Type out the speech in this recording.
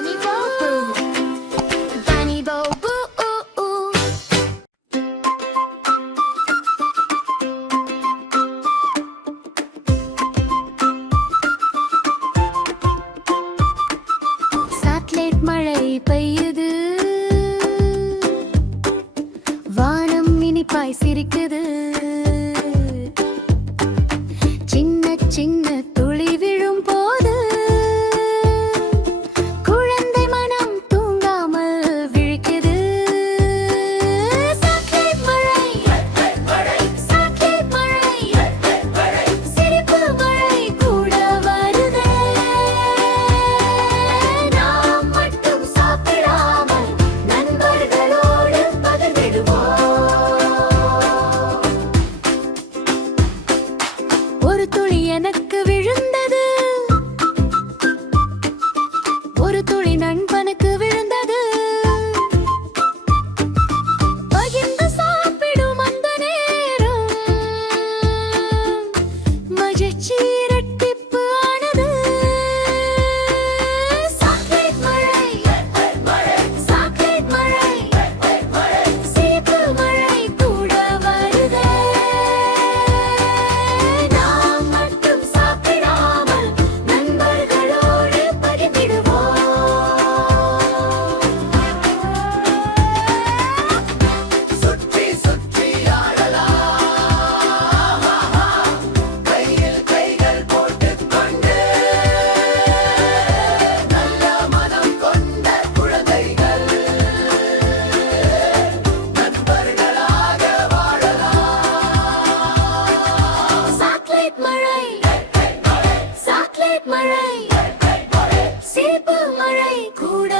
Bunny Boo Boo. Bunny Boo Boo. Chocolate மழை பெய்யுது, வானம் இனிப்பாய் சிரிக்குது. சின்ன சின்ன துளி விழும் போது குழந்தை மனம் தூங்காமல் விழிக்குது. சாக்லேட் மழை, சாக்லேட் மழை, சிரிப்பு மழை கூட வருதே. நாம் மட்டும் சாப்பிடாமல் நண்பர்களோடு பகிர்ந்திடுவோம். ஒரு துளி எனக்கு விழுந்தது, ஒரு துளி நண்பனுக்கு விழுந்தது. பகிர்ந்து சாப்பிடும் அந்த நேரம் மகிழ்ச்சி இரட்டிப்பு ஆனது. சாக்லேட் மழை, சாக்லேட் மழை, சிரிப்பு மழை கூட வருதே. நாம் மட்டும் சாப்பிடாமல் நண்பர்களோடு பகிர்ந்திடுவோம். சுற்றி சுற்றி ஆடலாம், கையில் கைகள் போட்டுக்கொண்டு நல்ல மனம் கொண்ட குழந்தைகள் நண்பர்களாக வாழலாம். சாக்லேட் மழை, சாக்லேட் மழை, சிரிப்பு மழை கூட